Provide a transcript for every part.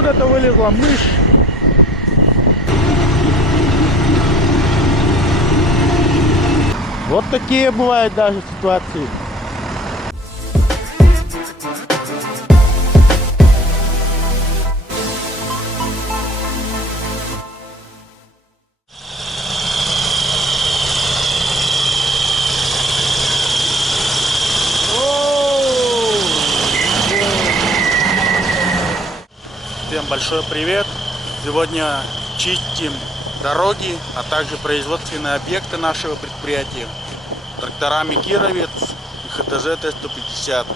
откуда-то вылезла мышь. Вот такие бывают даже ситуации. Всем большой привет! Сегодня чистим дороги, а также производственные объекты нашего предприятия тракторами Кировец и ХТЗ Т-150.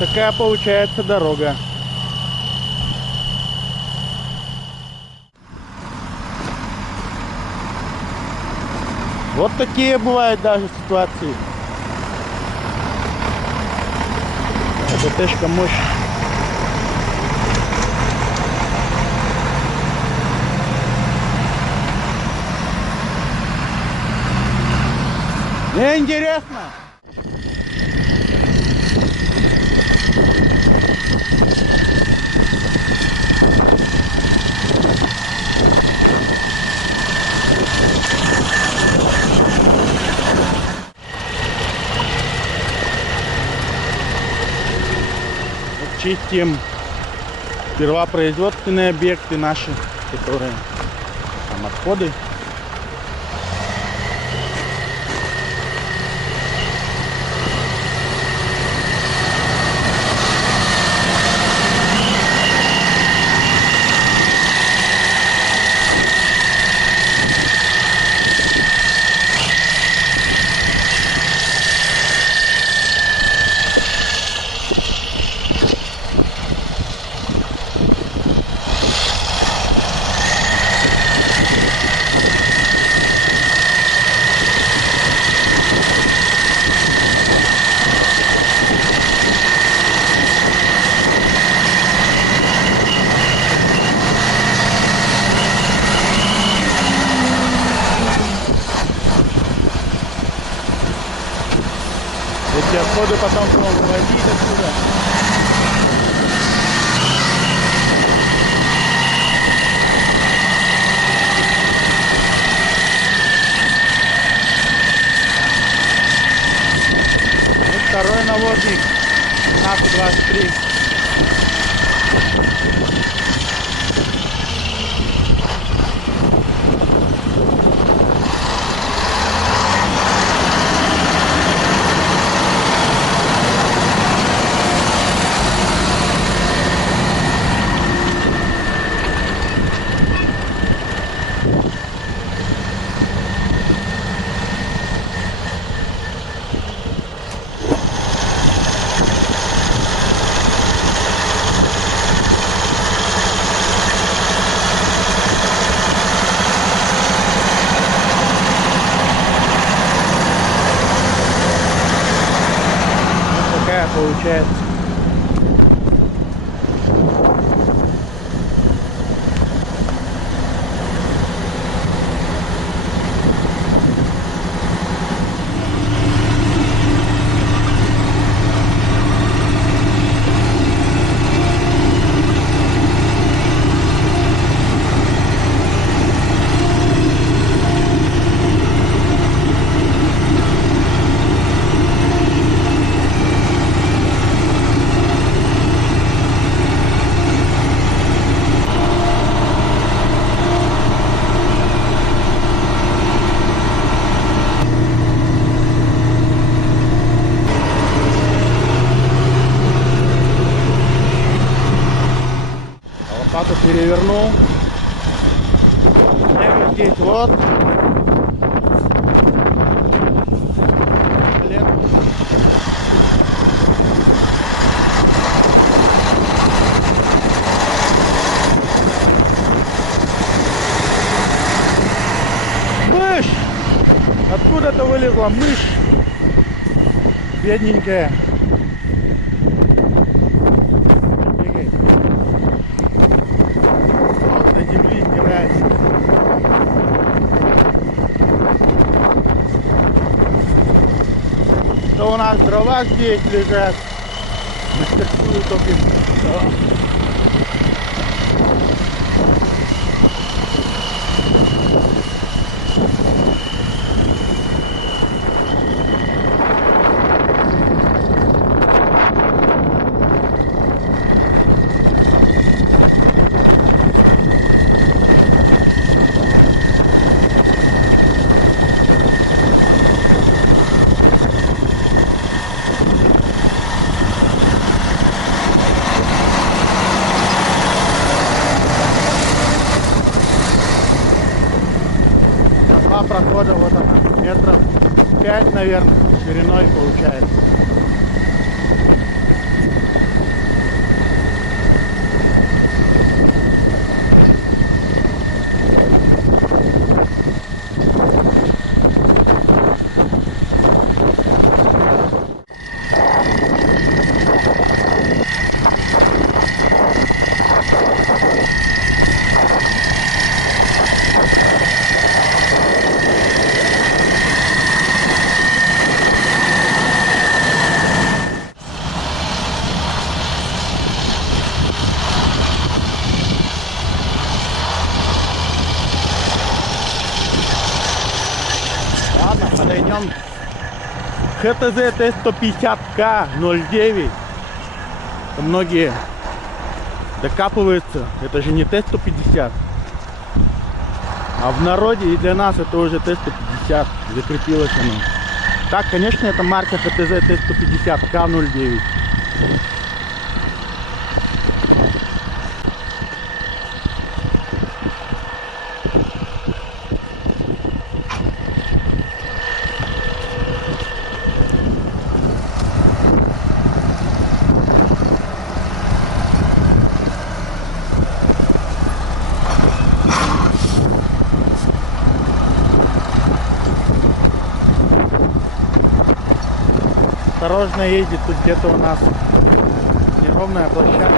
Такая получается дорога. Вот такие бывают даже ситуации. ДТшка мощь. Мне интересно. Чистим сперва производственные объекты наши, которые там отходы. Эти отходы потом будем выводить отсюда. Вот второй наводник. НАП-23. получается. Лопату перевернул. Снег здесь вот. Мышь! Откуда-то вылезла мышь. Бедненькая. Бегает. Вот до земли стирается. То у нас дрова здесь лежат. Мастерскую топим. Два прохода, вот она, метров 5, наверное, шириной получается. Ладно, подойдем. ХТЗ Т-150К-09. Многие докапываются. Это же не Т-150. А в народе и для нас это уже Т-150. Закрепилось оно. Так, конечно, это марка ХТЗ Т-150К-09. Осторожно ездит, тут где-то у нас неровная площадка.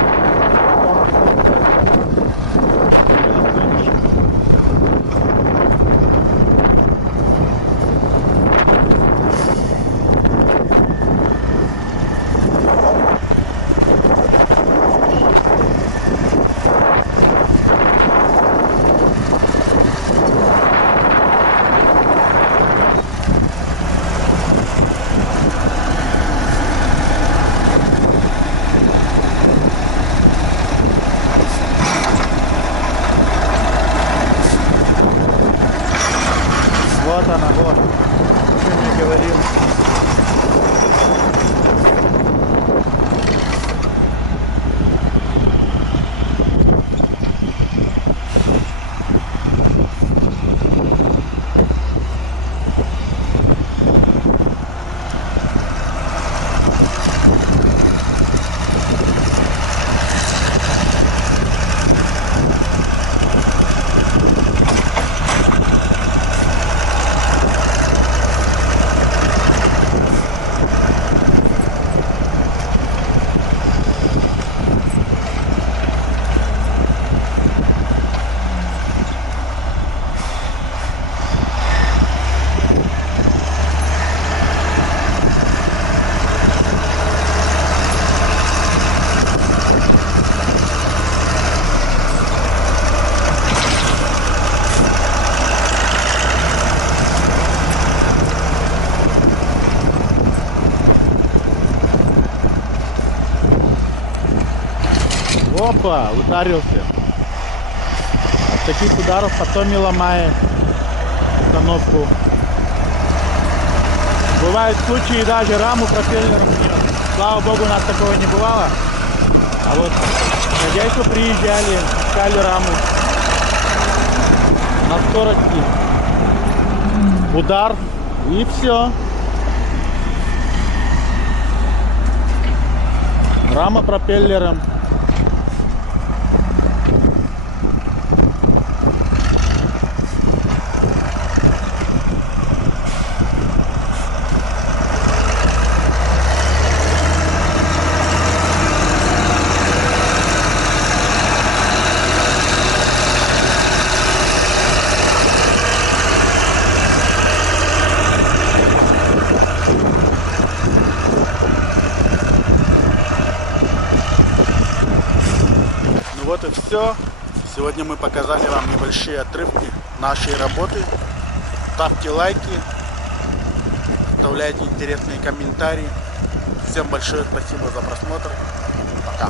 Опа, ударился. От таких ударов потом и ломает установку. Бывают случаи, даже раму пропеллером нет. Слава богу, у нас такого не бывало. А вот хозяйство приезжали, искали раму на скорости. Удар и все. Рама пропеллером. Вот и все. Сегодня мы показали вам небольшие отрывки нашей работы. Ставьте лайки, оставляйте интересные комментарии. Всем большое спасибо за просмотр. Пока.